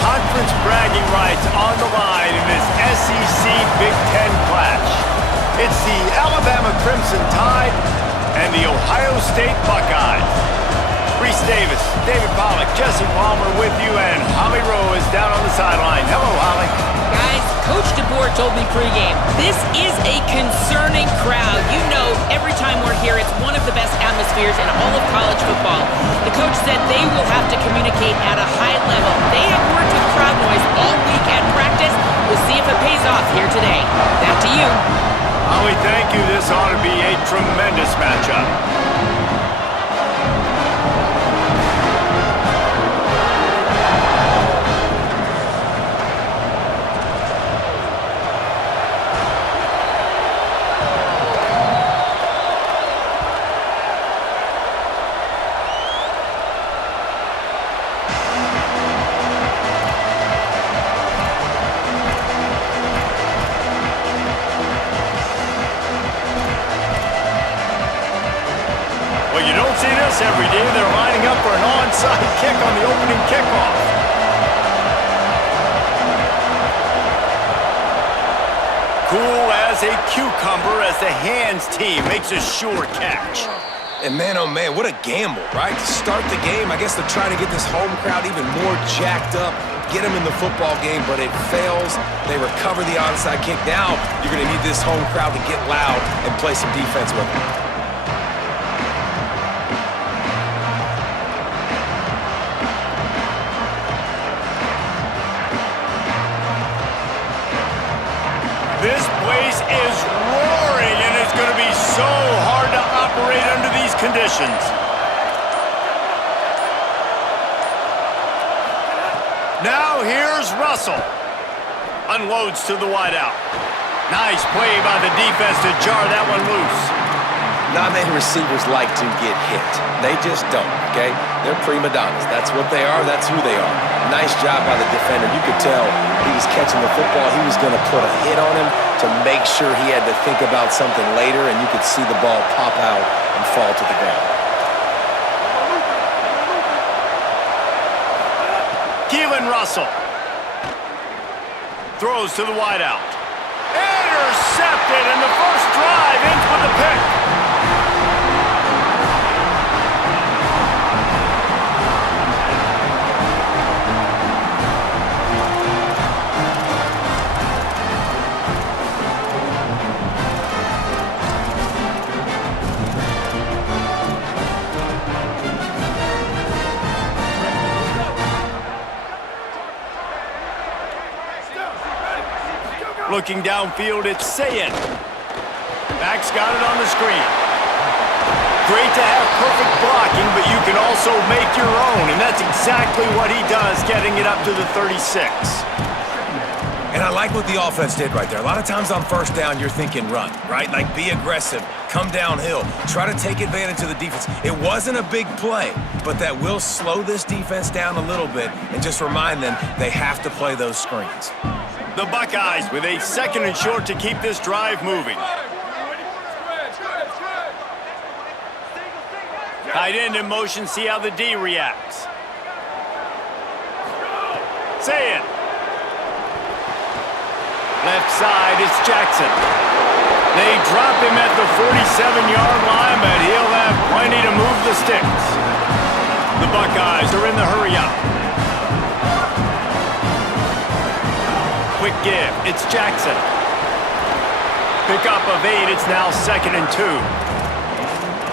conference bragging rights on the line in this SEC Big Ten clash. It's the Alabama Crimson Tide and the Ohio State Buckeyes. Reese Davis, David Pollack, Jesse Palmer with you, and Holly Rowe is down on the sideline. Hello, Holly. Guys, Coach DeBoer told me pregame, this is a concerning crowd. You know, every time we're here, it's one of the best atmospheres in all of college football. The coach said they will have to communicate at a high level. They have worked with crowd noise all week at practice. We'll see if it pays off here today. Back to you. Holly, thank you. This ought to be a tremendous matchup. Every day they're lining up for an onside kick on the opening kickoff. Cool as a cucumber as the hands team makes a sure catch. And man, oh man, what a gamble, right? To start the game, I guess they're trying to get this home crowd even more jacked up, get them in the football game, but it fails. They recover the onside kick. Now you're going to need this home crowd to get loud and play some defense with them. This place is roaring, and it's going to be so hard to operate under these conditions. Now here's Russell. Unloads to the wideout. Nice play by the defense to jar that one loose. Not many receivers like to get hit. They just don't, okay? They're prima donnas. That's what they are. That's who they are. Nice job by the defender. You could tell he was catching the football. He was going to put a hit on him to make sure he had to think about something later, and you could see the ball pop out and fall to the ground. Keelan Russell. Throws to the wideout. Intercepted, and the first drive ends with a pick. Looking downfield, it's Sayin. Max got it on the screen. Great to have perfect blocking, but you can also make your own, and that's exactly what he does, getting it up to the 36. And I like what the offense did right there. A lot of times on first down, you're thinking run, right? Like be aggressive, come downhill, try to take advantage of the defense. It wasn't a big play, but that will slow this defense down a little bit and just remind them they have to play those screens. The Buckeyes with a second and short to keep this drive moving. Tight end in motion, see how the D reacts. Say it. Left side, it's Jackson. They drop him at the 47-yard line, but he'll have plenty to move the sticks. The Buckeyes are in the hurry-up. Quick give, it's Jackson. Pickup of 8, it's now 2nd and 2.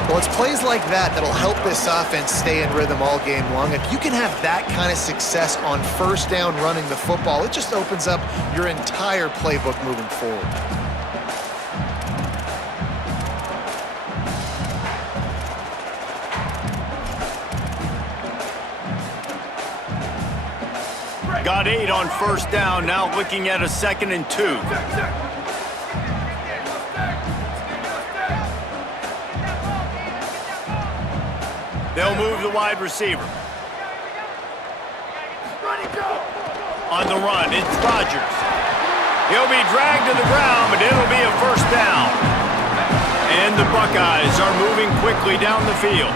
Well, it's plays like that that'll help this offense stay in rhythm all game long. If you can have that kind of success on first down running the football, it just opens up your entire playbook moving forward. Got 8 on first down, now looking at a 2nd and 2. They'll move the wide receiver. On the run, it's Rodgers. He'll be dragged to the ground, but it'll be a first down. And the Buckeyes are moving quickly down the field.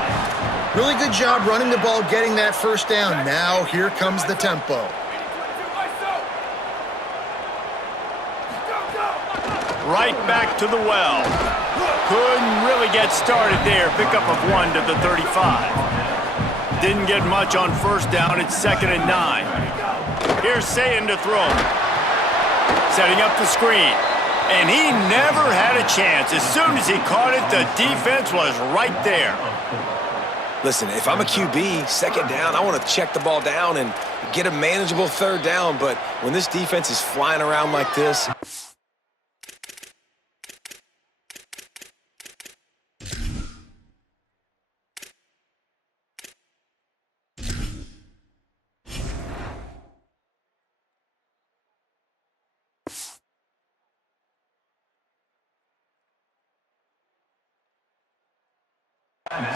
Really good job running the ball, getting that first down. Now here comes the tempo. Right back to the well. Couldn't really get started there. Pickup of 1 to the 35. Didn't get much on first down. It's 2nd and 9. Here's Sayin to throw. Setting up the screen. And he never had a chance. As soon as he caught it, the defense was right there. Listen, if I'm a QB, 2nd down, I want to check the ball down and get a manageable 3rd down. But when this defense is flying around like this...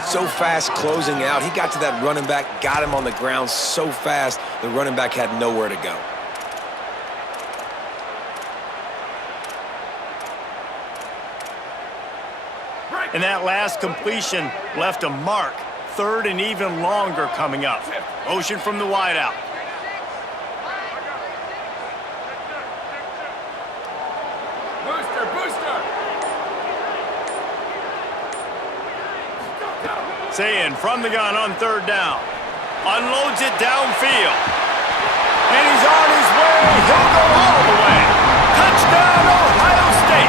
So fast closing out. He got to that running back, got him on the ground so fast, the running back had nowhere to go. And that last completion left a mark. 3rd and even longer coming up. Motion from the wideout. Sayin from the gun on 3rd down. Unloads it downfield. And he's on his way. He'll go all the way. Touchdown, Ohio State.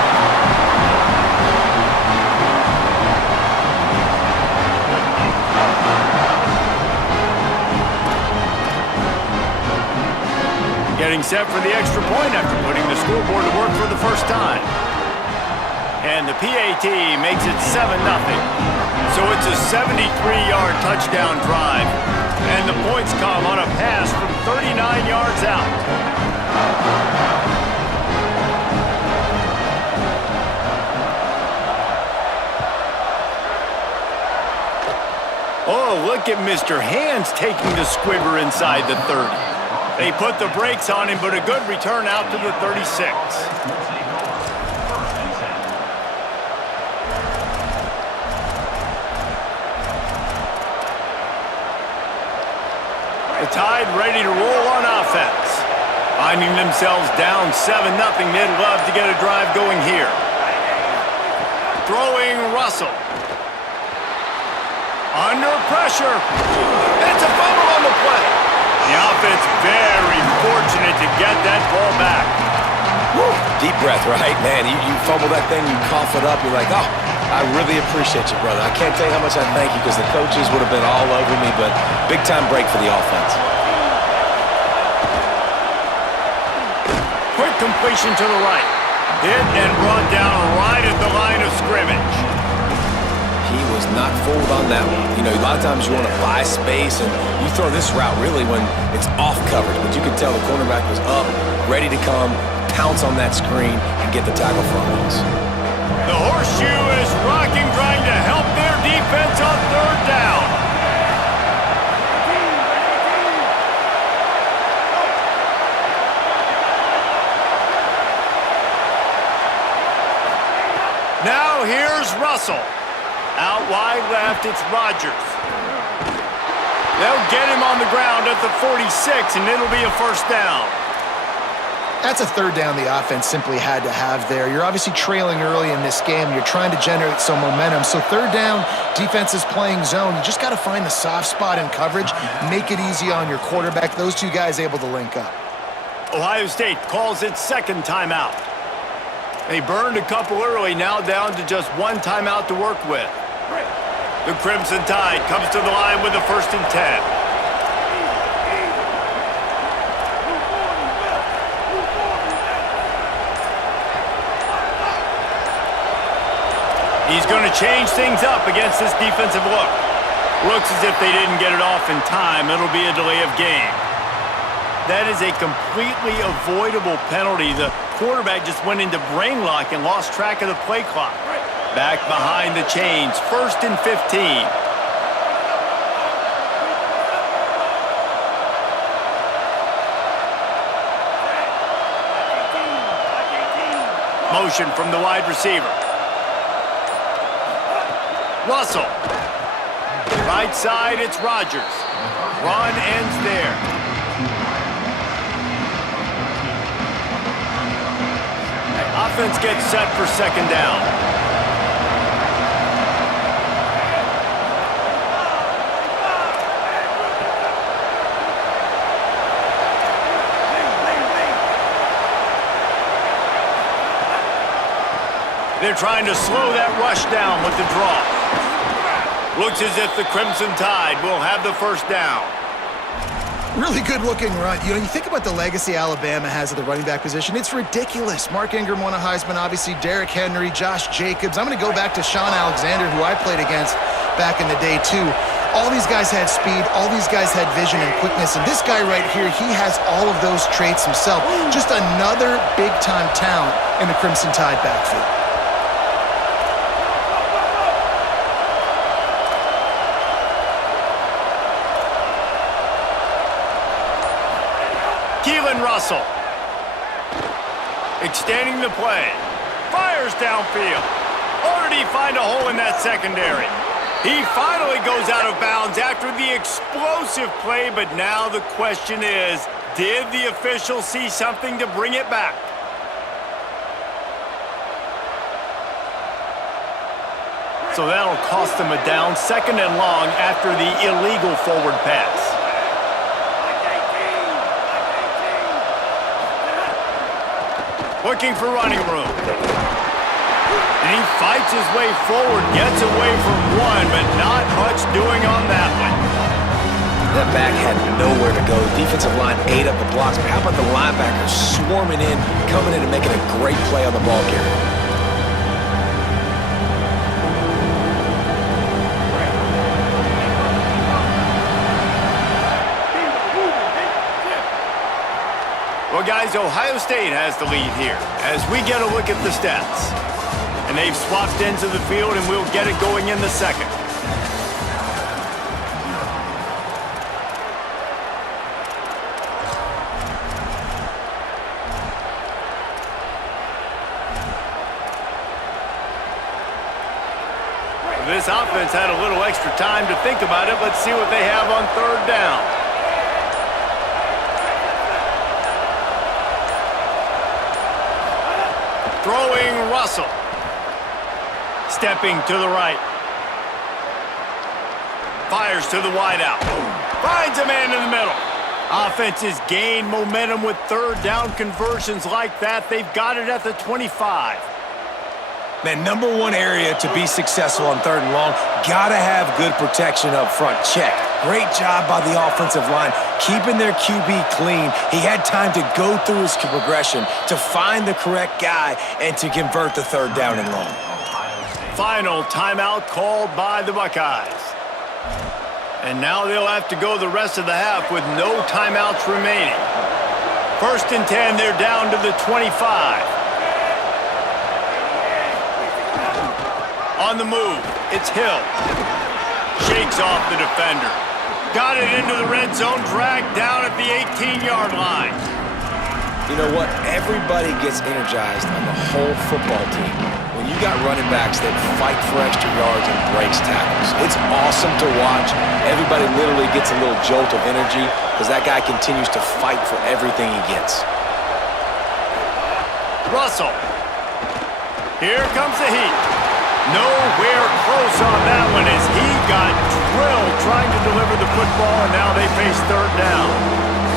Getting set for the extra point after putting the scoreboard to work for the first time. And the PAT makes it 7-0. So it's a 73-yard touchdown drive. And the points come on a pass from 39 yards out. Oh, look at Mr. Hands taking the squibber inside the 30. They put the brakes on him, but a good return out to the 36. The Tide ready to roll on offense. Finding themselves down 7-0, they'd love to get a drive going here. Throwing Russell. Under pressure. It's a fumble on the play. The offense very fortunate to get that ball back. Woo. Deep breath, right? Man, you fumble that thing, you cough it up, you're like, oh, I really appreciate you, brother. I can't tell you how much I thank you because the coaches would have been all over me, but big-time break for the offense. Quick completion to the right. Hit and brought down right at the line of scrimmage. He was not fooled on that one. You know, a lot of times you want to buy space, and you throw this route really when it's off coverage, but you could tell the cornerback was up, ready to come, pounce on that screen, and get the tackle for a loss. The horseshoe is rocking, trying to help their defense on 3rd down. Now here's Russell. Out wide left, it's Rodgers. They'll get him on the ground at the 46, and it'll be a 1st down. That's a 3rd down the offense simply had to have there. You're obviously trailing early in this game. You're trying to generate some momentum. So 3rd down, defense is playing zone. You just got to find the soft spot in coverage, make it easy on your quarterback. Those two guys able to link up. Ohio State calls its 2nd timeout. They burned a couple early, now down to just 1 timeout to work with. The Crimson Tide comes to the line with a 1st and 10. He's going to change things up against this defensive look. Looks as if they didn't get it off in time. It'll be a delay of game. That is a completely avoidable penalty. The quarterback just went into brain lock and lost track of the play clock. Back behind the chains, 1st and 15. Motion from the wide receiver. Russell. Right side, it's Rodgers. Run ends there. offense gets set for second down. They're trying to slow that rush down with the draw. Looks as if the Crimson Tide will have the first down. Really good-looking run. You know, you think about the legacy Alabama has at the running back position. It's ridiculous. Mark Ingram won a Heisman, obviously. Derrick Henry, Josh Jacobs. I'm going to go back to Sean Alexander, who I played against back in the day, too. All these guys had speed. All these guys had vision and quickness. And this guy right here, he has all of those traits himself. Just another big-time talent in the Crimson Tide backfield. Keelan Russell. Extending the play. Fires downfield. Or did he find a hole in that secondary? He finally goes out of bounds after the explosive play, but now the question is, did the official see something to bring it back? So that'll cost them a down, second and long after the illegal forward pass. Looking for running room. And he fights his way forward, gets away from one, but not much doing on that one. That back had nowhere to go. Defensive line ate up the blocks, but how about the linebackers swarming in, coming in and making a great play on the ball carrier? Well, guys, Ohio State has the lead here as we get a look at the stats. And they've swapped ends of the field, and we'll get it going in the second. This offense had a little extra time to think about it. Let's see what they have on third down. Throwing Russell. Stepping to the right. Fires to the wideout. Finds a man in the middle. Offenses gain momentum with third down conversions like that. They've got it at the 25. Man, number one area to be successful on third and long, gotta have good protection up front. Check. Great job by the offensive line, keeping their QB clean. He had time to go through his progression, to find the correct guy, and to convert the third down and long. Final timeout called by the Buckeyes. And now they'll have to go the rest of the half with no timeouts remaining. First and 10, they're down to the 25. On the move, it's Hill. Shakes off the defender. Got it into the red zone, dragged down at the 18-yard line. You know what? Everybody gets energized on the whole football team when you got running backs that fight for extra yards and breaks tackles. It's awesome to watch. Everybody literally gets a little jolt of energy because that guy continues to fight for everything he gets. Russell. Here comes the heat. Nowhere close on that one as he got drilled trying to deliver the football, and now they face third down.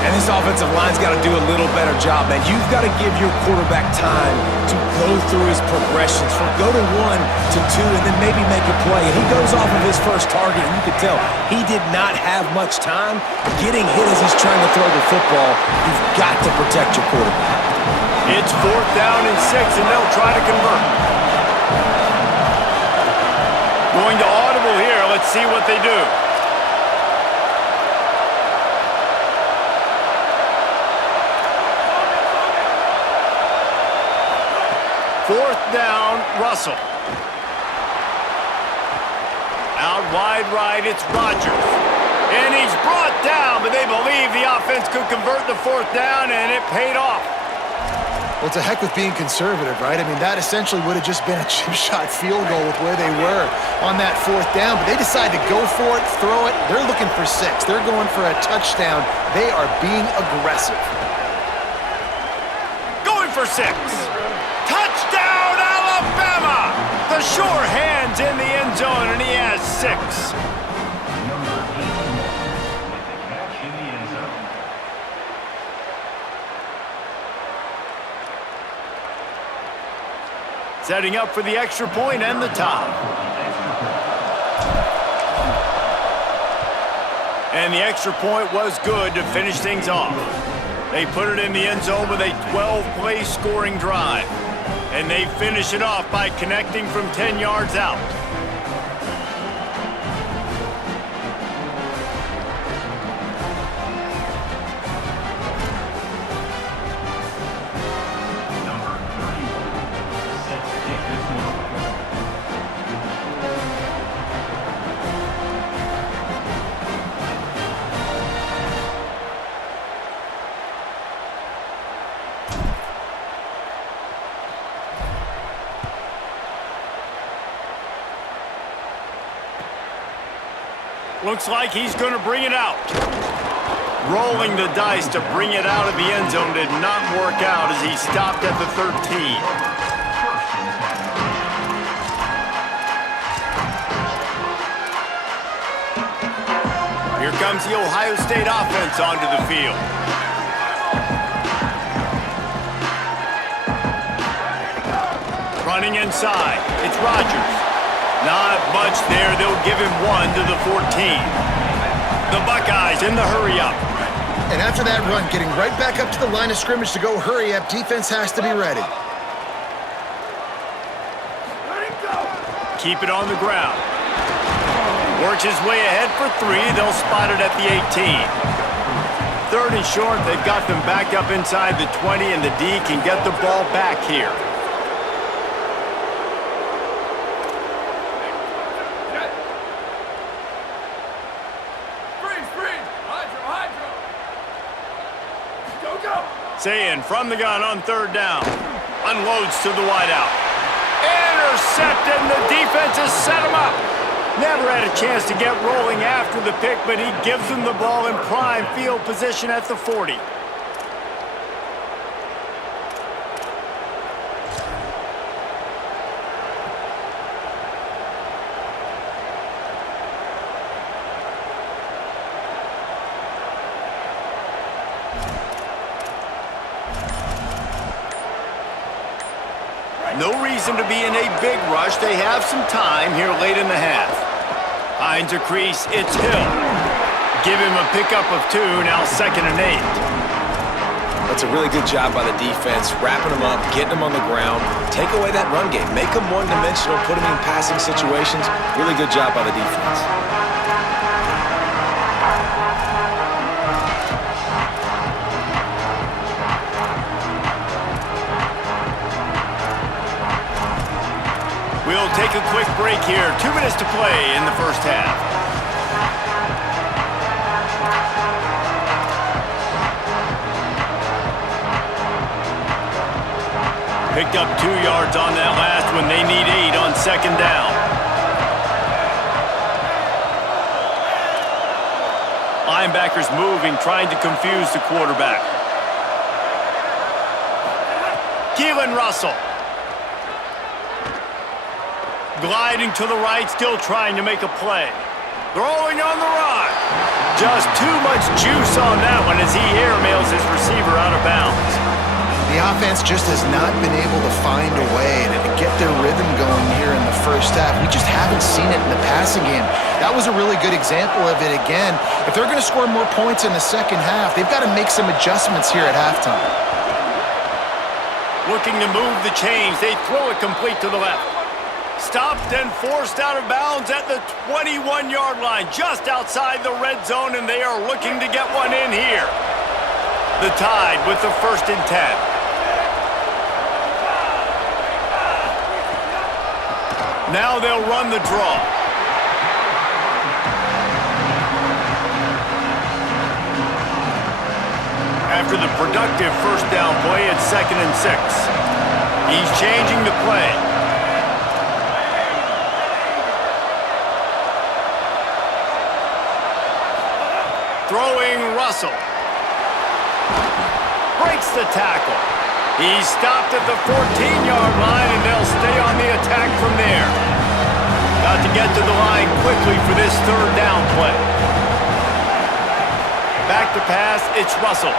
And this offensive line's got to do a little better job, man. You've got to give your quarterback time to go through his progressions from go to 1 to 2 and then maybe make a play. And he goes off of his first target, and you could tell he did not have much time getting hit as he's trying to throw the football. You've got to protect your quarterback. It's fourth down and 6, and they'll try to convert. Going to audible here. Let's see what they do. Fourth down, Russell. Out wide right, it's Rodgers. And he's brought down, but they believe the offense could convert the fourth down, and it paid off. Well, it's a heck with being conservative, right? I mean, that essentially would have just been a chip shot field goal with where they were on that fourth down. But they decide to go for it, throw it. They're looking for 6. They're going for a touchdown. They are being aggressive. Going for 6. Touchdown, Alabama! The sure hand's in the end zone, and he has 6. Setting up for the extra point and the tie. And the extra point was good to finish things off. They put it in the end zone with a 12-play scoring drive. And they finish it off by connecting from 10 yards out. Looks like he's going to bring it out. Rolling the dice to bring it out of the end zone did not work out as he stopped at the 13. Here comes the Ohio State offense onto the field. Running inside, it's Rodgers. Not much there. They'll give him 1 to the 14. The Buckeyes in the hurry-up. And after that run, getting right back up to the line of scrimmage to go hurry up, defense has to be ready. Keep it on the ground. Works his way ahead for 3. They'll spot it at the 18. 3rd and short. They've got them back up inside the 20, and the D can get the ball back here. Sayin from the gun on 3rd down. Unloads to the wideout. Intercepted, and the defense has set him up. Never had a chance to get rolling after the pick, but he gives them the ball in prime field position at the 40. No reason to be in a big rush. They have some time here late in the half. Finds a crease. It's Hill. Give him a pickup of 2, now 2nd and 8. That's a really good job by the defense, wrapping them up, getting them on the ground. Take away that run game. Make them one-dimensional, put them in passing situations. Really good job by the defense. We'll take a quick break here. 2 minutes to play in the first half. Picked up 2 yards on that last one. They need 8 on 2nd down. Linebackers moving, trying to confuse the quarterback. Keelan Russell. Gliding to the right, still trying to make a play. Throwing on the run. Just too much juice on that one as he airmails his receiver out of bounds. The offense just has not been able to find a way to get their rhythm going here in the first half. We just haven't seen it in the passing game. That was a really good example of it again. If they're going to score more points in the second half, they've got to make some adjustments here at halftime. Looking to move the chains. They throw it complete to the left. Stopped and forced out of bounds at the 21-yard line, just outside the red zone, and they are looking to get one in here. The Tide with the 1st and 10. Now they'll run the draw. After the productive 1st down play, it's 2nd and 6. He's changing the play. Throwing Russell. Breaks the tackle. He's stopped at the 14-yard line, and they'll stay on the attack from there. Got to get to the line quickly for this third down play. Back to pass, it's Russell.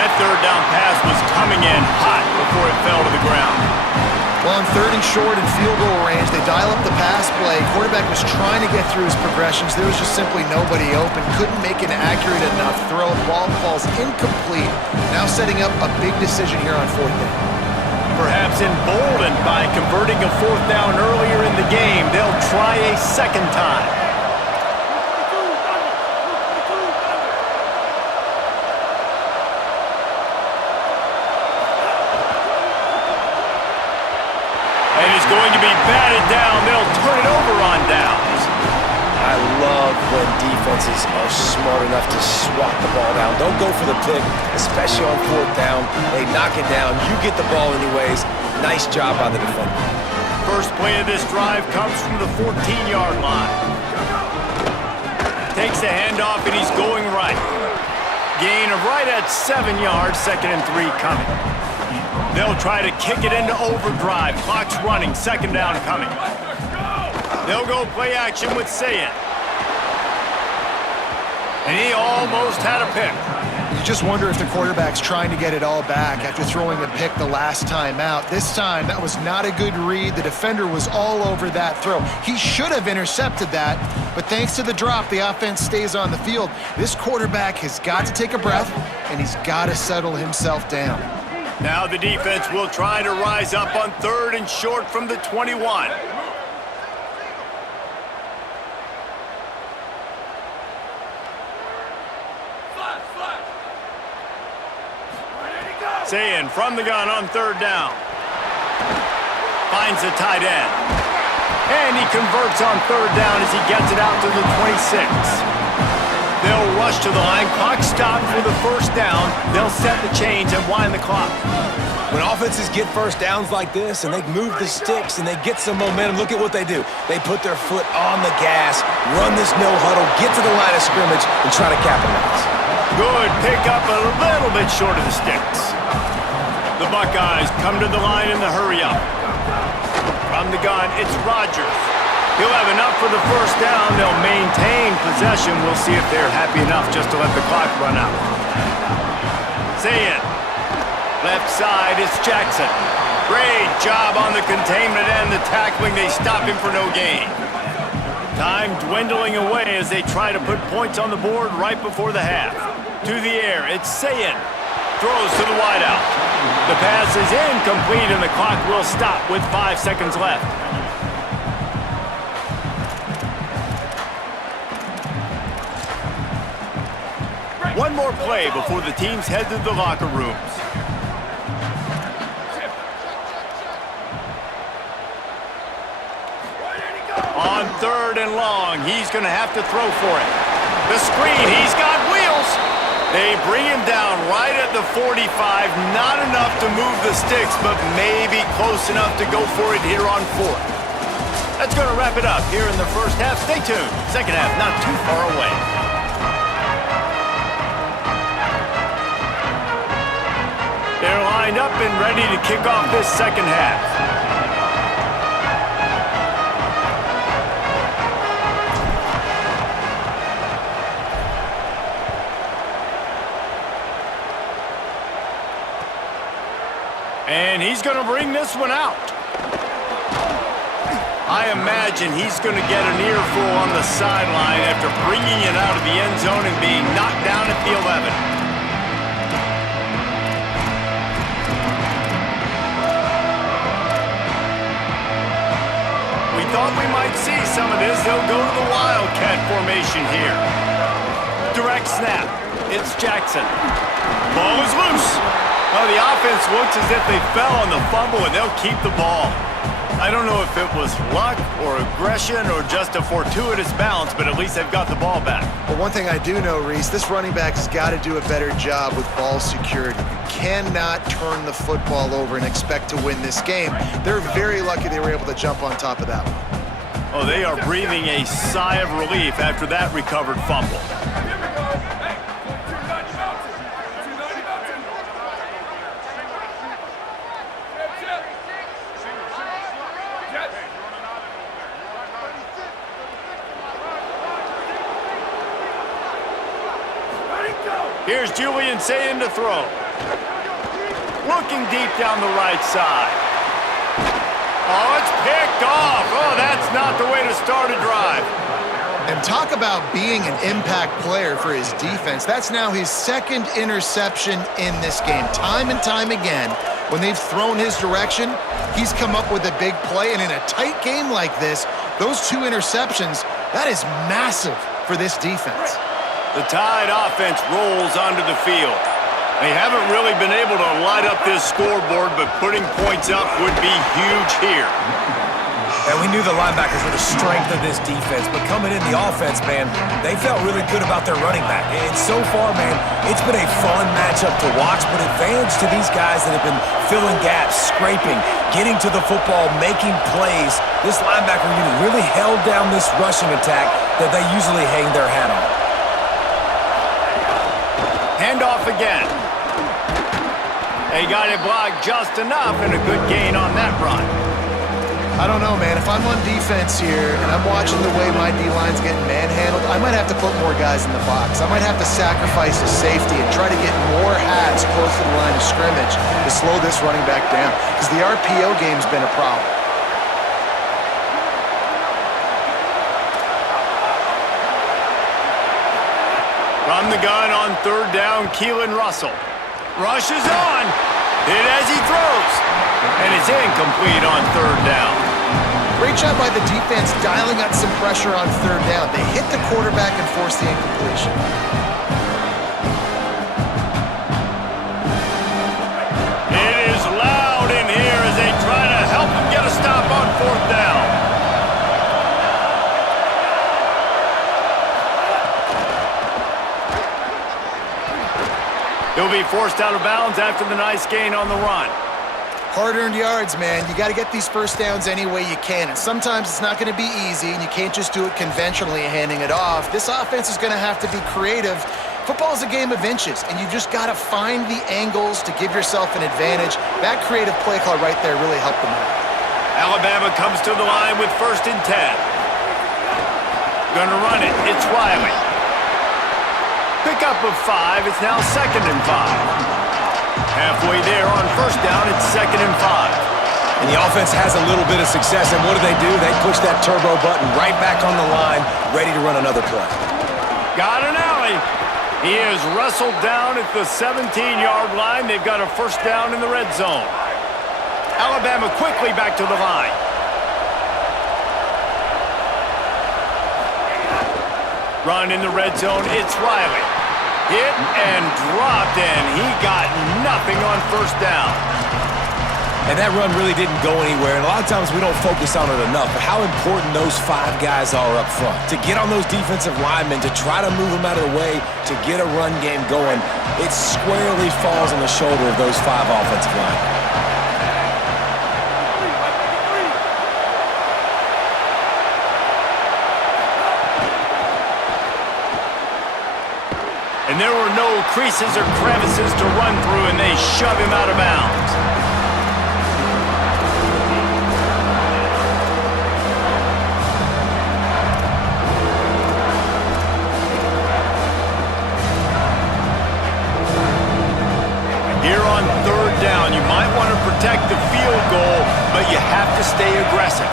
That third down pass was coming in hot before it fell to the ground. Well, on third and short and field goal range, they dial up the pass play. Quarterback was trying to get through his progressions. There was just simply nobody open. Couldn't make an accurate enough throw. Ball falls incomplete. Now setting up a big decision here on fourth down. Perhaps emboldened by converting a fourth down earlier in the game, they'll try a second time. And it's going to be batted down. They'll turn it over on downs. I love when defenses are smart enough to swat the ball down. Don't go for the pick, especially on fourth down. They knock it down. You get the ball anyways. Nice job by the defender. First play of this drive comes from the 14-yard line. Takes the handoff, and he's going right. Gain of right at 7 yards, 2nd and 3 coming. They'll try to kick it into overdrive. Clock's running, 2nd down coming. They'll go play action with Sayin. And he almost had a pick. You just wonder if the quarterback's trying to get it all back after throwing the pick the last time out. This time, that was not a good read. The defender was all over that throw. He should have intercepted that, but thanks to the drop, the offense stays on the field. This quarterback has got to take a breath, and he's got to settle himself down. Now the defense will try to rise up on third and short from the 21. Sayin from the gun on third down. Finds the tight end. And he converts on third down as he gets it out to the 26. They'll rush to the line. Clock stopped for the first down. They'll set the chains and wind the clock. When offenses get first downs like this and they move the sticks and they get some momentum, look at what they do. They put their foot on the gas, run this no huddle, get to the line of scrimmage, and try to capitalize. Good pick up a little bit short of the sticks. The Buckeyes come to the line in the hurry up. From the gun, it's Rodgers. He'll have enough for the first down. They'll maintain possession. We'll see if they're happy enough just to let the clock run out. Sayin. Left side, it's Jackson. Great job on the containment and the tackling. They stop him for no gain. Time dwindling away as they try to put points on the board right before the half. To the air, it's Sayin. Throws to the wideout. The pass is incomplete and the clock will stop with 5 seconds left. One more play before the teams head to the locker rooms. On third and long, he's going to have to throw for it. The screen, he's got wheels. They bring him down right at the 45. Not enough to move the sticks, but maybe close enough to go for it here on fourth. That's going to wrap it up here in the first half. Stay tuned. Second half not too far away. They're lined up and ready to kick off this second half. And he's going to bring this one out. I imagine he's going to get an earful on the sideline after bringing it out of the end zone and being knocked down at the 11. We thought we might see some of this. They'll go to the Wildcat formation here. Direct snap. It's Jackson. Ball is loose. Well, the offense looks as if they fell on the fumble, and they'll keep the ball. I don't know if it was luck or aggression or just a fortuitous bounce, but at least they've got the ball back. But one thing I do know, Reese, this running back has got to do a better job with ball security. You cannot turn the football over and expect to win this game. They're very lucky they were able to jump on top of that one. Oh, they are breathing a sigh of relief after that recovered fumble. Here's Julian Sayin to throw. Looking deep down the right side. Oh, it's picked off. Oh, that's not the way to start a drive. And talk about being an impact player for his defense. That's now his second interception in this game. Time and time again, when they've thrown his direction, he's come up with a big play. And in a tight game like this, those 2 interceptions, that is massive for this defense. The Tide offense rolls onto the field. They haven't really been able to light up this scoreboard, but putting points up would be huge here. And we knew the linebackers were the strength of this defense, but coming in the offense, man, they felt really good about their running back. And so far, man, it's been a fun matchup to watch, but advantage to these guys that have been filling gaps, scraping, getting to the football, making plays. This linebacker unit really held down this rushing attack that they usually hang their hat on. Handoff again. They got it blocked just enough, and a good gain on that run. I don't know, man. If I'm on defense here and I'm watching the way my D-line's getting manhandled, I might have to put more guys in the box. I might have to sacrifice his safety and try to get more hats close to the line of scrimmage to slow this running back down, because the RPO game's been a problem. From the gun on 3rd down, Keelan Russell. Rushes on. Hit as he throws. And it's incomplete on 3rd down. Great job by the defense dialing up some pressure on 3rd down. They hit the quarterback and forced the incompletion. It is loud in here as they try to help him get a stop on 4th down. He'll be forced out of bounds after the nice gain on the run. Hard-earned yards, man. You got to get these first downs any way you can. And sometimes it's not going to be easy, and you can't just do it conventionally handing it off. This offense is going to have to be creative. Football is a game of inches, and you just got to find the angles to give yourself an advantage. That creative play call right there really helped them out. Alabama comes to the line with 1st and 10. Gonna run it. It's Riley. Pickup of 5. It's now 2nd and 5. Halfway there on 1st down, it's 2nd and 5. And the offense has a little bit of success, and what do? They push that turbo button right back on the line, ready to run another play. Got an alley. He is wrestled down at the 17-yard line. They've got a 1st down in the red zone. Alabama quickly back to the line. Run in the red zone, it's Riley. Hit and dropped, and he got nothing on 1st down. And that run really didn't go anywhere, and a lot of times we don't focus on it enough, but how important those 5 guys are up front. To get on those defensive linemen, to try to move them out of the way, to get a run game going, it squarely falls on the shoulder of those 5 offensive linemen. And there were no creases or crevices to run through, and they shove him out of bounds. Here on 3rd down, you might want to protect the field goal, but you have to stay aggressive.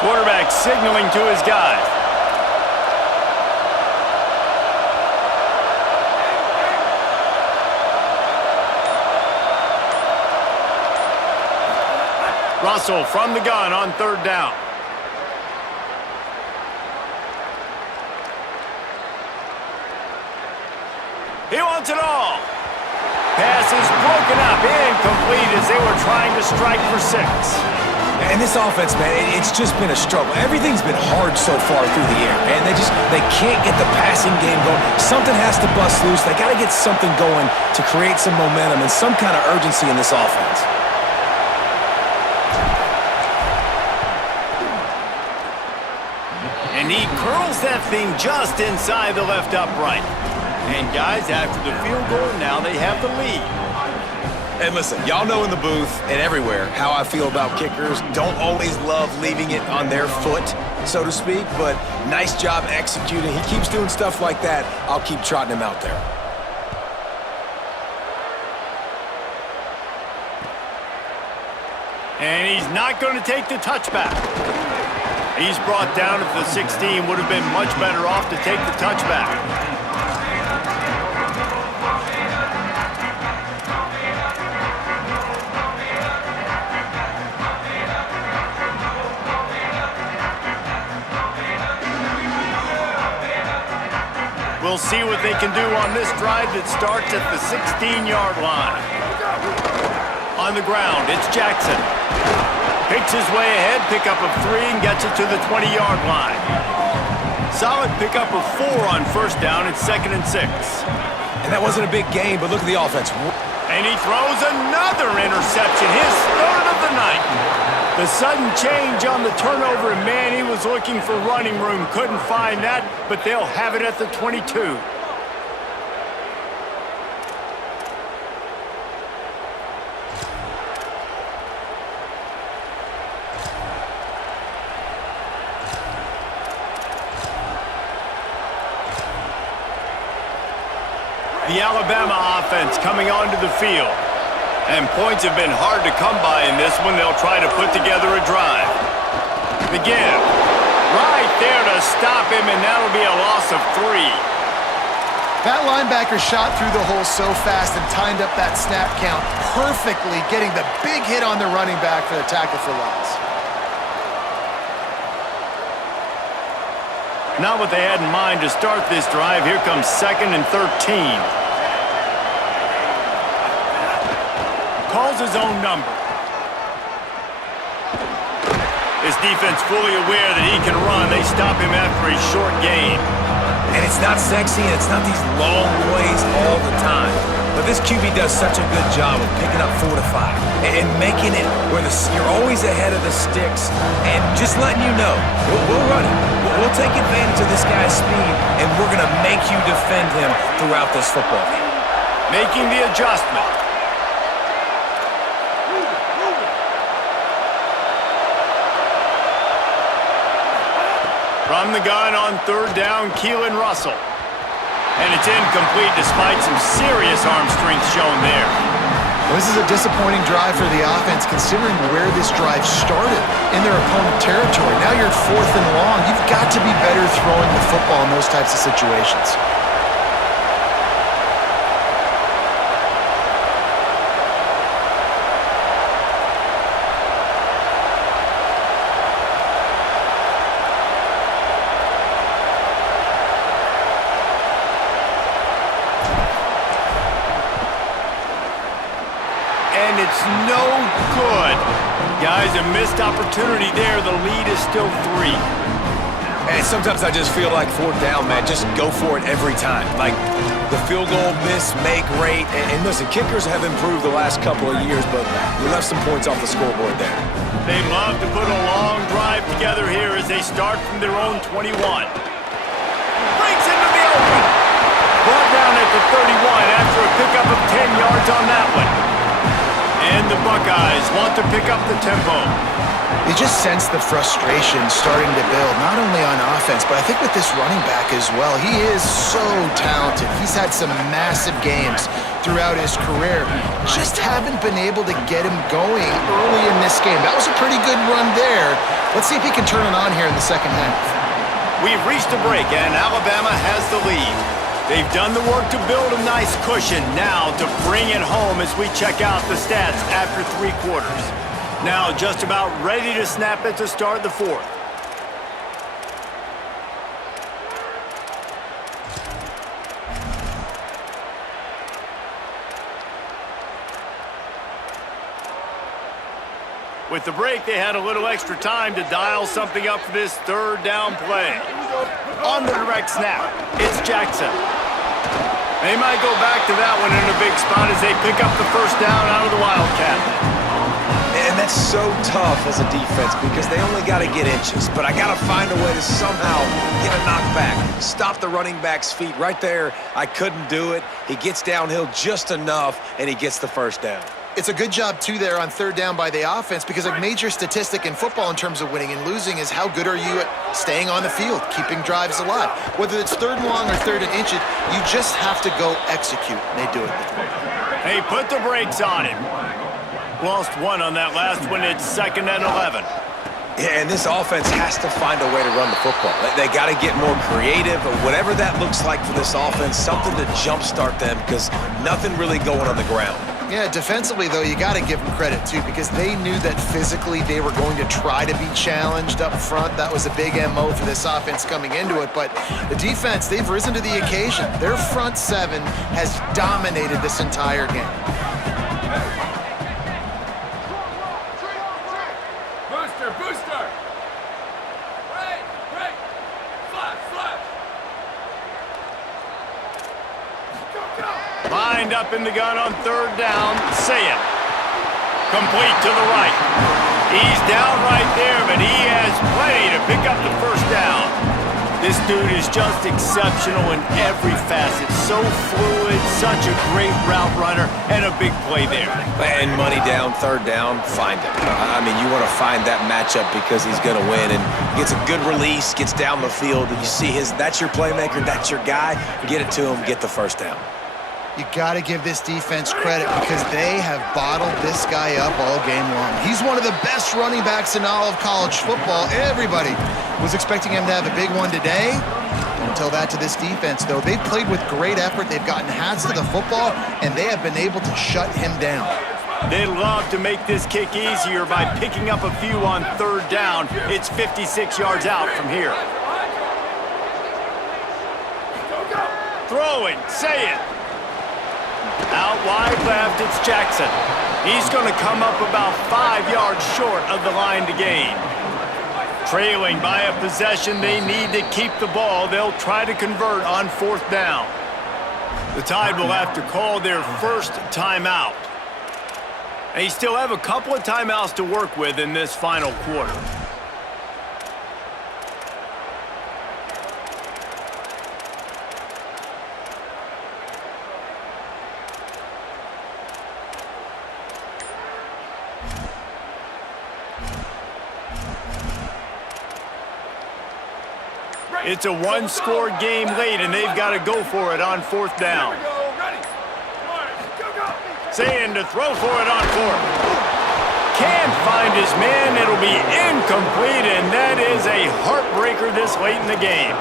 Quarterback signaling to his guys. Russell from the gun on 3rd down. He wants it all. Pass is broken up, incomplete as they were trying to strike for 6. And this offense, man, it's just been a struggle. Everything's been hard so far through the air, and they can't get the passing game going. Something has to bust loose. They got to get something going to create some momentum and some kind of urgency in this offense. And he curls that thing just inside the left upright. And guys, after the field goal, now they have the lead. And listen, y'all know in the booth and everywhere how I feel about kickers. Don't always love leaving it on their foot. so to speak, but nice job executing. He keeps doing stuff like that. I'll keep trotting him out there. And he's not going to take the touchback. He's brought down at the 16. Would have been much better off to take the touchback. We'll see what they can do on this drive that starts at the 16-yard line. On the ground, it's Jackson. Picks his way ahead, pickup of 3, and gets it to the 20-yard line. Solid pickup of 4 on first down. It's 2nd and 6. And that wasn't a big game, but look at the offense. And he throws another interception, his 3rd of the night. The sudden change on the turnover, and man, he was looking for running room. Couldn't find that, but they'll have it at the 22. The Alabama offense coming onto the field. And points have been hard to come by in this one. They'll try to put together a drive. The give. Right there to stop him, and that'll be a loss of 3. That linebacker shot through the hole so fast and timed up that snap count perfectly, getting the big hit on the running back for the tackle for loss. Not what they had in mind to start this drive. Here comes 2nd and 13. Calls his own number. This defense fully aware that he can run. They stop him after a short gain. And it's not sexy, and it's not these long plays all the time. But this QB does such a good job of picking up 4 to 5 and making it where you're always ahead of the sticks and just letting you know, we'll run it. We'll take advantage of this guy's speed, and we're going to make you defend him throughout this football game. Making the adjustment. From the gun on 3rd down, Keelan Russell. And it's incomplete despite some serious arm strength shown there. Well, this is a disappointing drive for the offense considering where this drive started in their opponent territory. Now you're 4th and long. You've got to be better throwing the football in those types of situations. And it's no good. Guys, a missed opportunity there. The lead is still 3. And sometimes I just feel like 4th down, man. Just go for it every time. Like the field goal miss, make rate. And listen, kickers have improved the last couple of years, but you left some points off the scoreboard there. They love to put a long drive together here as they start from their own 21. Breaks into the open. Brought down at the 31 after a pickup of 10 yards on that one. And the Buckeyes want to pick up the tempo. You just sense the frustration starting to build, not only on offense, but I think with this running back as well. He is so talented. He's had some massive games throughout his career. Just haven't been able to get him going early in this game. That was a pretty good run there. Let's see if he can turn it on here in the second half. We've reached a break, and Alabama has the lead. They've done the work to build a nice cushion. Now to bring it home as we check out the stats after 3 quarters. Now just about ready to snap it to start the 4th. With the break, they had a little extra time to dial something up for this 3rd down play. On the direct snap, it's Jackson. They might go back to that one in a big spot as they pick up the 1st down out of the Wildcat. And that's so tough as a defense because they only got to get inches. But I got to find a way to somehow get a knockback. Stop the running back's feet right there. I couldn't do it. He gets downhill just enough, and he gets the 1st down. It's a good job, too, there on third down by the offense because a major statistic in football in terms of winning and losing is how good are you at staying on the field, keeping drives alive. Whether it's third and long or third and inches, you just have to go execute, and they do it. They put the brakes on him. Lost one on that last one. It's 2nd and 11. Yeah, and this offense has to find a way to run the football. They got to get more creative, or whatever that looks like for this offense, something to jumpstart them because nothing really going on the ground. Yeah, defensively, though, you got to give them credit, too, because they knew that physically they were going to try to be challenged up front. That was a big MO for this offense coming into it. But the defense, they've risen to the occasion. Their front seven has dominated this entire game. Booster! Right! Flash! Go! Lined up in the gun on third down. Saying. Complete to the right. He's down right there, but he has plenty to pick up the first down. This dude is just exceptional in every facet. So fluid, such a great route runner, and a big play there. And money down, third down, find him. I mean, you want to find that matchup because he's going to win. And he gets a good release, gets down the field. And you see that's your playmaker, that's your guy. Get it to him, get the first down. You got to give this defense credit because they have bottled this guy up all game long. He's one of the best running backs in all of college football. Everybody was expecting him to have a big one today. Don't tell that to this defense, though. They've played with great effort. They've gotten hats to the football, and they have been able to shut him down. They love to make this kick easier by picking up a few on third down. It's 56 yards out from here. Throwing, say it. Out wide left, it's Jackson. He's going to come up about 5 yards short of the line to gain. Trailing by a possession, they need to keep the ball. They'll try to convert on fourth down. The Tide will have to call their first timeout. They still have a couple of timeouts to work with in this final quarter. It's a one-score game late, and they've got to go for it on fourth down. Saying to throw for it on fourth. Can't find his man. It'll be incomplete, and that is a heartbreaker this late in the game.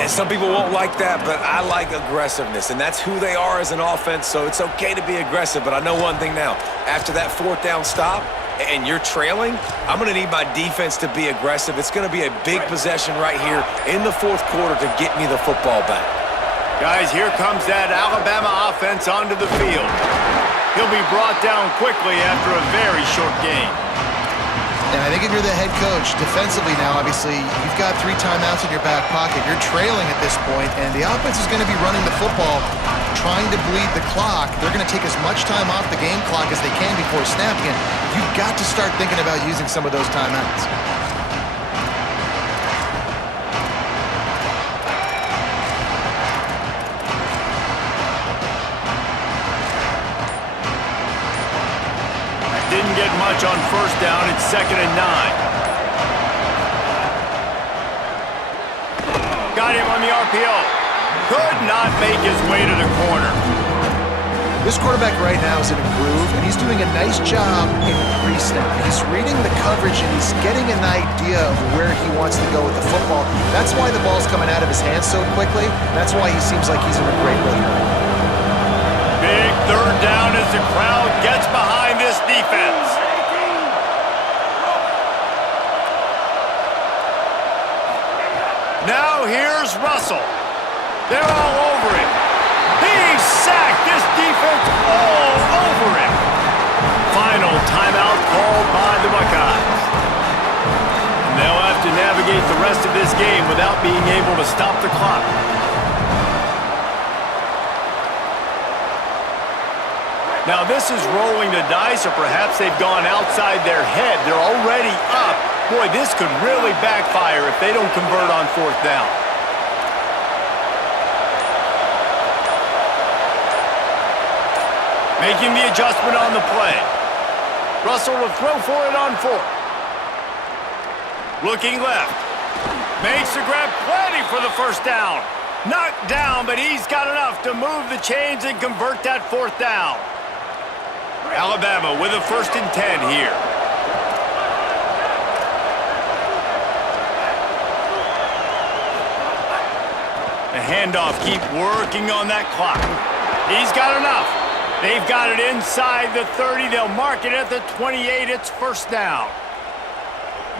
And some people won't like that, but I like aggressiveness, and that's who they are as an offense, so it's okay to be aggressive. But I know one thing now. After that fourth down stop, and you're trailing, I'm going to need my defense to be aggressive. It's going to be a big possession right here in the fourth quarter to get me the football back. Guys, here comes that Alabama offense onto the field. He'll be brought down quickly after a very short game. And I think if you're the head coach, defensively now, obviously, you've got 3 timeouts in your back pocket. You're trailing at this point, and the offense is going to be running the football, trying to bleed the clock. They're going to take as much time off the game clock as they can before snapping it. You've got to start thinking about using some of those timeouts. Didn't get much on first down. It's 2nd and 9. Got him on the RPO. Could not make his way to the corner. This quarterback right now is in a groove, and he's doing a nice job in pre-snap. He's reading the coverage, and he's getting an idea of where he wants to go with the football. That's why the ball's coming out of his hands so quickly. That's why he seems like he's in a great rhythm. Big third down as the crowd gets behind this defense. Now here's Russell. They're all over him. He's sacked. This defense all over him. Final timeout called by the Buckeyes. And they'll have to navigate the rest of this game without being able to stop the clock. Now this is rolling the dice, or perhaps they've gone outside their head. They're already up. Boy, this could really backfire if they don't convert on fourth down. Making the adjustment on the play. Russell will throw for it on 4th. Looking left. Makes the grab, plenty for the first down. Knocked down, but he's got enough to move the chains and convert that 4th down. Alabama with a 1st and 10 here. The handoff, keep working on that clock. He's got enough. They've got it inside the 30. They'll mark it at the 28. It's 1st down.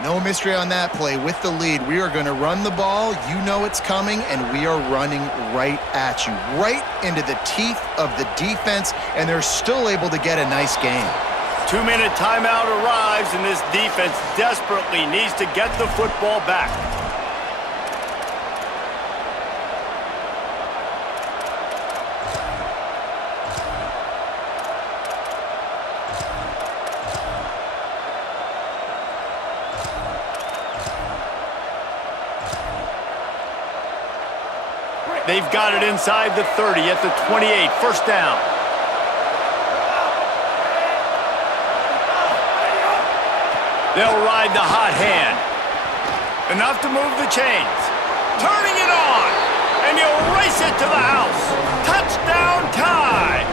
No mystery on that play. With the lead, we are going to run the ball. You know it's coming, and we are running right at you, right into the teeth of the defense, and they're still able to get a nice gain. 2-minute timeout arrives, and this defense desperately needs to get the football back. They've got it inside the 30 at the 28. 1st down. They'll ride the hot hand. Enough to move the chains. Turning it on. And he'll race it to the house. Touchdown tie.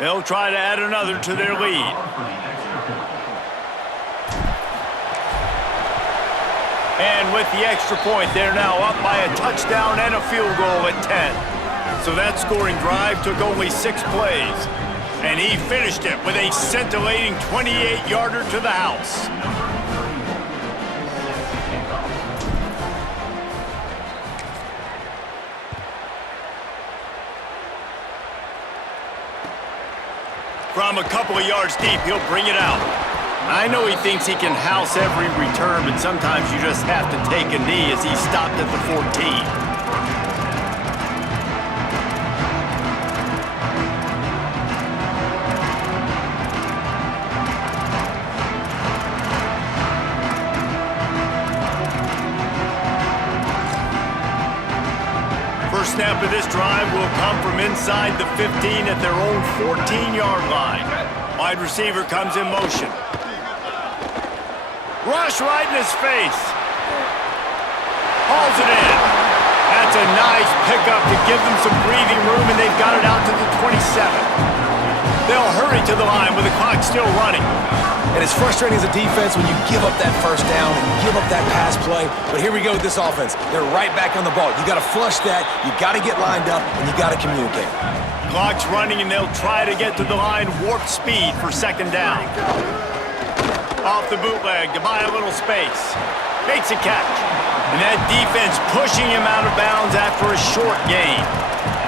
They'll try to add another to their lead. And with the extra point, they're now up by a touchdown and a field goal at 10. So that scoring drive took only 6 plays. And he finished it with a scintillating 28-yarder to the house. From a couple of yards deep, he'll bring it out. I know he thinks he can house every return, but sometimes you just have to take a knee as he stopped at the 14. First snap of this drive will come from inside the 15 at their own 14-yard line. Wide receiver comes in motion. Rush right in his face. Hauls it in. That's a nice pickup to give them some breathing room, and they've got it out to the 27. They'll hurry to the line with the clock still running. And it's frustrating as a defense when you give up that first down and you give up that pass play. But here we go with this offense. They're right back on the ball. You got to flush that. You got to get lined up, and you got to communicate. Clock's running, and they'll try to get to the line warp speed for 2nd down. Off the bootleg to buy a little space. Makes a catch. And that defense pushing him out of bounds after a short gain.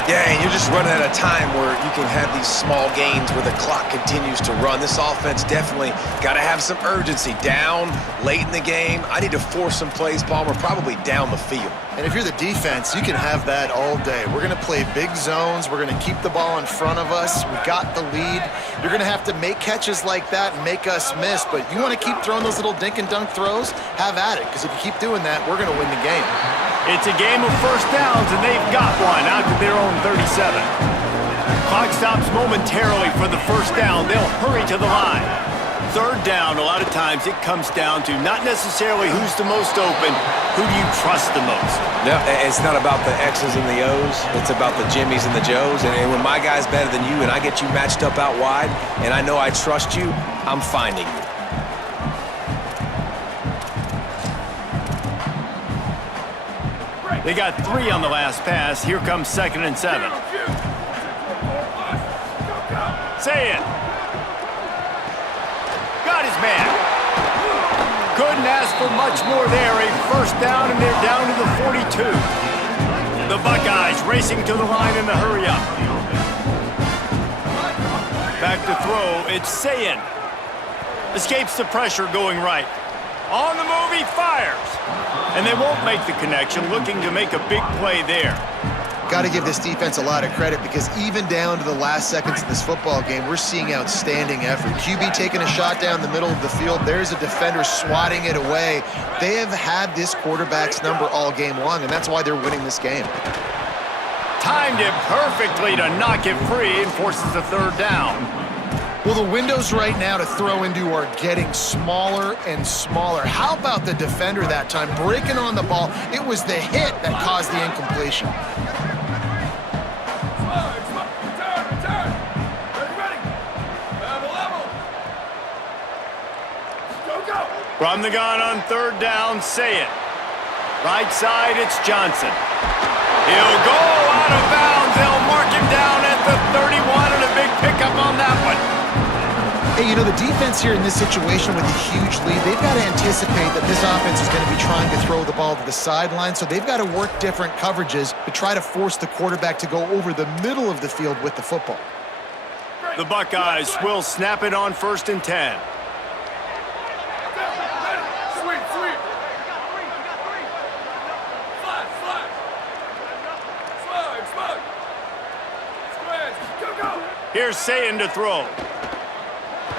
Yeah, and you're just running at a time where you can have these small gains where the clock continues to run. This offense definitely got to have some urgency. Down, late in the game. I need to force some plays, Palmer, probably down the field. And if you're the defense, you can have that all day. We're going to play big zones. We're going to keep the ball in front of us. We've got the lead. You're going to have to make catches like that and make us miss. But you want to keep throwing those little dink and dunk throws? Have at it, because if you keep doing that, we're going to win the game. It's a game of first downs, and they've got one out to their own 37. Clock stops momentarily for the first down. They'll hurry to the line. 3rd down, a lot of times it comes down to not necessarily who's the most open, who do you trust the most? No, it's not about the X's and the O's. It's about the Jimmys and the Joes. And when my guy's better than you and I get you matched up out wide and I know I trust you, I'm finding you. They got 3 on the last pass. Here comes 2nd and 7. Say it. Got his man. Couldn't ask for much more there. A first down, and they're down to the 42. The Buckeyes racing to the line in the hurry-up. Back to throw. It's Sayin. Escapes the pressure going right. On the move, he fires. And they won't make the connection, looking to make a big play there. Got to give this defense a lot of credit because even down to the last seconds of this football game, we're seeing outstanding effort. QB taking a shot down the middle of the field. There's a defender swatting it away. They have had this quarterback's number all game long, and that's why they're winning this game. Timed it perfectly to knock it free and forces the third down. Well, the windows right now to throw into are getting smaller and smaller. How about the defender that time breaking on the ball? It was the hit that caused the incompletion. Return. Ready. Level. Go. From the gun on third down, say it. Right side, it's Johnson. He'll go out of bounds. They'll mark him down at the 31 and a big pickup on that one. Hey, you know, the defense here in this situation with a huge lead, they've got to anticipate that this offense is going to be trying to throw the ball to the sideline, so they've got to work different coverages to try to force the quarterback to go over the middle of the field with the football. The Buckeyes will snap it on 1st and 10. Sweep. Slide. Squares. Go. Here's Sayin to throw.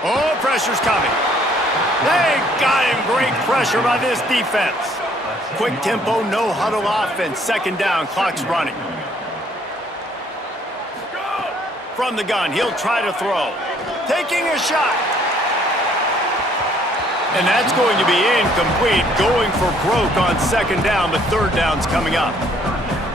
Oh, pressure's coming. They got him. Great pressure by this defense. Quick tempo, no huddle offense. 2nd down, clock's running. From the gun, he'll try to throw. Taking a shot. And that's going to be incomplete. Going for broke on 2nd down, but 3rd down's coming up.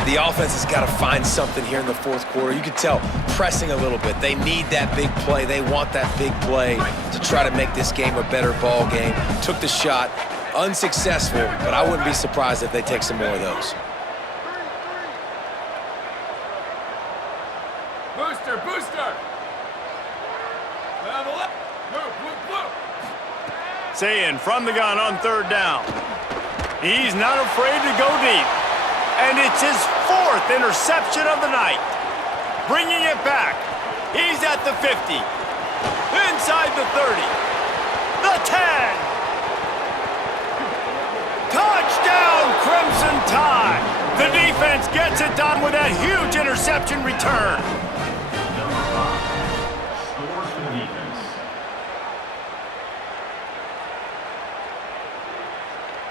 The offense has got to find something here in the 4th quarter. You can tell pressing a little bit. They need that big play. They want that big play to try to make this game a better ball game. Took the shot, unsuccessful, but I wouldn't be surprised if they take some more of those. Booster. Level up. Move. Sayin from the gun on 3rd down. He's not afraid to go deep. And it's his 4th interception of the night. Bringing it back. He's at the 50. Inside the 30. The 10. Touchdown, Crimson Tide. The defense gets it done with that huge interception return.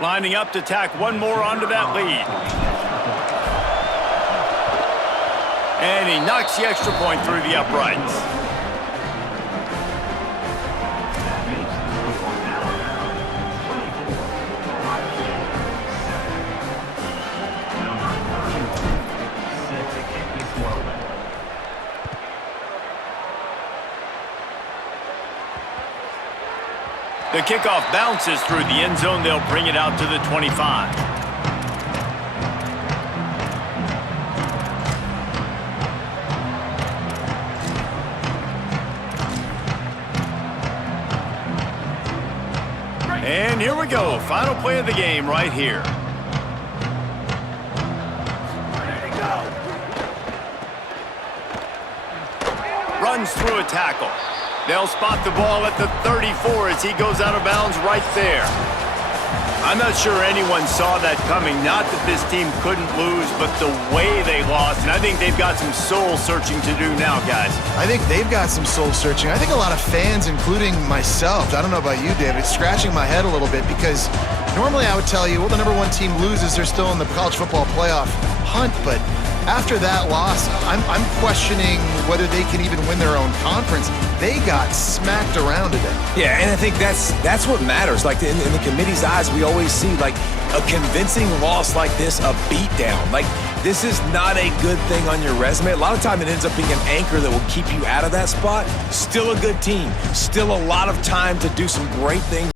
Lining up to tack one more onto that lead. And he knocks the extra point through the uprights. The kickoff bounces through the end zone. They'll bring it out to the 25. And here we go. Final play of the game right here. Runs through a tackle. They'll spot the ball at the 34 as he goes out of bounds right there. I'm not sure anyone saw that coming. Not that this team couldn't lose, but the way they lost. And I think they've got some soul-searching to do now, guys. I think they've got some soul-searching. I think a lot of fans, including myself, I don't know about you, David, scratching my head a little bit because normally I would tell you, well, the #1 team loses, they're still in the college football playoff hunt, but after that loss, I'm questioning whether they can even win their own conference. They got smacked around today. Yeah, and I think that's what matters. Like in the committee's eyes, we always see like a convincing loss like this, a beatdown. Like this is not a good thing on your resume. A lot of time it ends up being an anchor that will keep you out of that spot. Still a good team. Still a lot of time to do some great things.